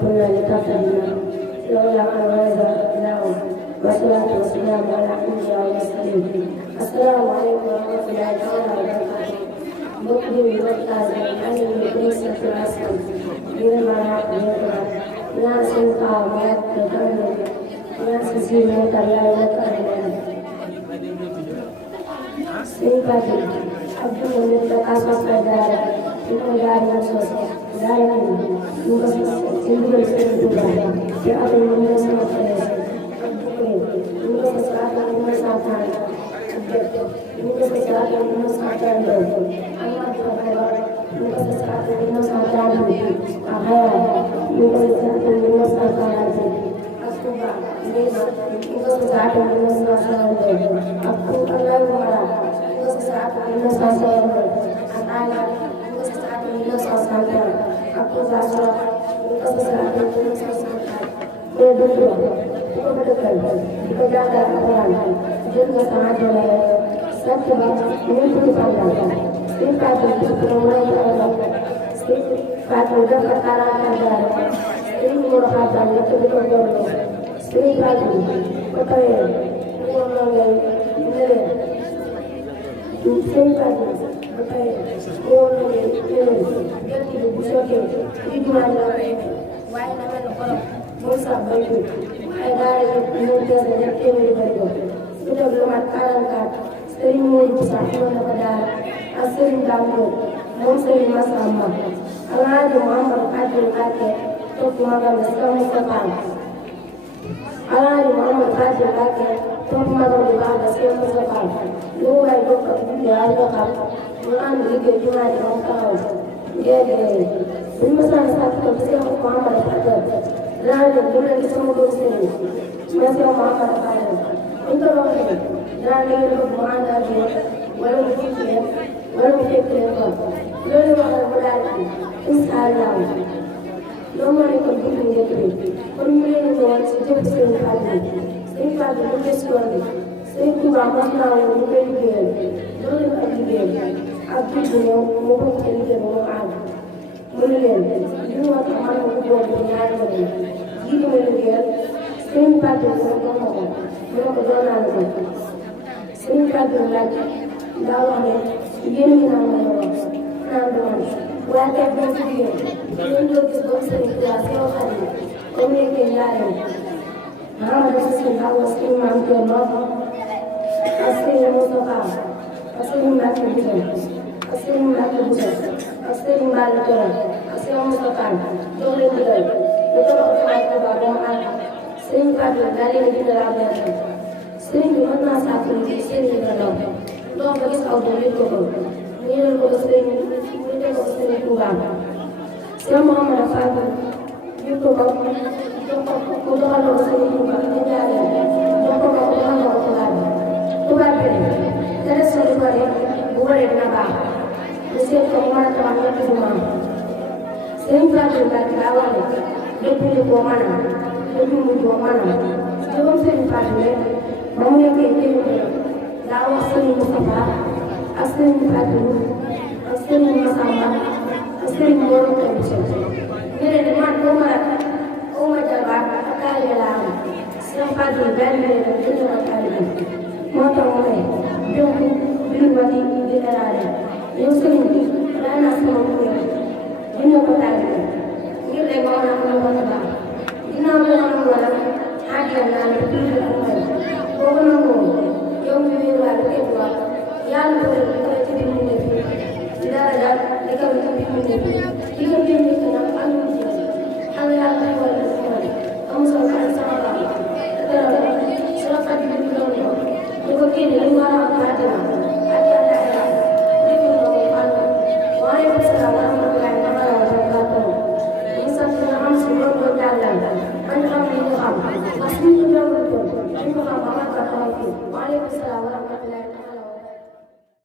كنا لتفتنا لولا أن هذا لهم والصلاة والسلام على أنبياء المرسلين. السلام عليكم ورحمة الله تعالى وبركاته. مقدم وقتاز أن يدرس في الأسفل بما يقدر ناس قامت تكمل ناس سيمة لا يكمل سيبادي عبد الملك أسمع دار يكون دار نفسه دار يوكس سيدنا سيدنا يا أبو الملك سمع فلس يوكس ساعة من ساعة يوكس ساعة من ساعة أما تبغى يوكس ساعة من ساعة أحيانا يوكس ساعة من ساعة أسمع يوكس ساعة من ساعة أبو الله sesaat ini saya anak sesaat ini saya aku zasro sesaat ini saya betul itu betul itu jaga orang jadi sangat jelas setiap ini itu pandang setiap itu mulai setiap udah perkara ada ini merupakan itu betul setiap itu betul ini Sehingga orang yang busuk itu adalah wajah orang musa baju ada yang tidak terlalu baju sudah belum akan sering musa pada asing dalam musa masama Allah Muhammad Adil Ake untuk makan bersama sepan Allah Muhammad Adil Ake untuk makan bersama sepan lu ay ko ya yo xam ñu and liggéey ju ma di am taxaw déedéet buñ ma sant sant ko ci ko Muhammad Fadel laa leen bu leen sama doom sëriñ ma ci Muhammad Fadel buñ ko waxee laa leen ko mu ànd ak yéen wala mu jiitu leen wala mu fekk leen ko loolu waxal mu daal di insha Allah loolu moo nekkoon buntu njëkk bi kon ñu leen di woon ci jëf sëriñ Fadel sëriñ Fadel bu des yoon bi sëriñ Touba mas naa woon ñu koy liggéeyal loolu ak liggéey ak biir bu ñëw mu ko ci liggéey ba mu àgg mu ne leen li ñu wax man ma ko boobu ñaari ma leen jiitu ma liggéeyal sëriñ Fadel mu ne ko mu ne ko doon naa la ko sëriñ Fadel laaj daa wax ne yéen ñi naan ma wax naan du man waaye tey boo ci liggéey ngeen doo gis boobu sëriñ Touba soo xam ne comme nekkee ñaareel Muhammad Sëriñ Awa Sëriñ Maam Thierno Aslinya Mustafa, aslinya Mbacke Bousso, aslinya Mbacke Bousso, aslinya Mbacke Thioro, aslinya Mustafa, jox leen ndigal lu tolloog Fatou Touba ba mu àgg Sëriñ Fadel daal leen bindal ab lettre sëriñ bi mën naa sàkk lu ci sëriñ bi ndaw ndox ba gis aw doon yëg ko ko ñu yëgal ko sëriñ ñu teg ko sëriñ Touba Sëriñ Mouhamadou Fadel yëg ko mu doxal ko sëriñ Touba ñu jaaree jox ko doxal ko Touba Touba bi dara sori ko rek bu waree dina baax ñu seet ko mu mën a taxaw ñetti bu maam Sëriñ Fadel Mbacke daa wax ne depuis ñu ko mën a depuis mu ko mën a juróom Sëriñ Fadel rek ba mu nekkee téeméer daa wax Sëriñ Moustapha ak Sëriñ Fadel ak Sëriñ Massamba ak Sëriñ Mor Kébé ñu ne man boo ma ma jabaat ak taalibe laa am Sëriñ Fadel benn benn ak taalibe moo tax mu ne donc biir ba di général yow sëriñ bi daan naa sama kuréel dina ko taalibe ngir rek ma mën a am lu mën a baax ginnaaw bi nga xam ne nag àddina naa ne biir bi ak may boo ko nangoo yow mi wéeru waa bi képp wax yàlla ko def ko ci biir mbindéef ci dara daal di ko ci biir mbindéef li ko biir nit ki nag am lu ci xam yàlla day war a def ko amul solo ay sama baax te dara soo fàtte bi doon yow ñu ko génne li mu war a am àddina ak yàlla li mu doon ànd waaleykum salaam wa rahmatullahi taala wa barakatuh ñu sant na am si loolu ko jàngal bañ xam li ñu xam parce que ñu jàngal ko ñu ko xam amal ko xam waaleykum salaam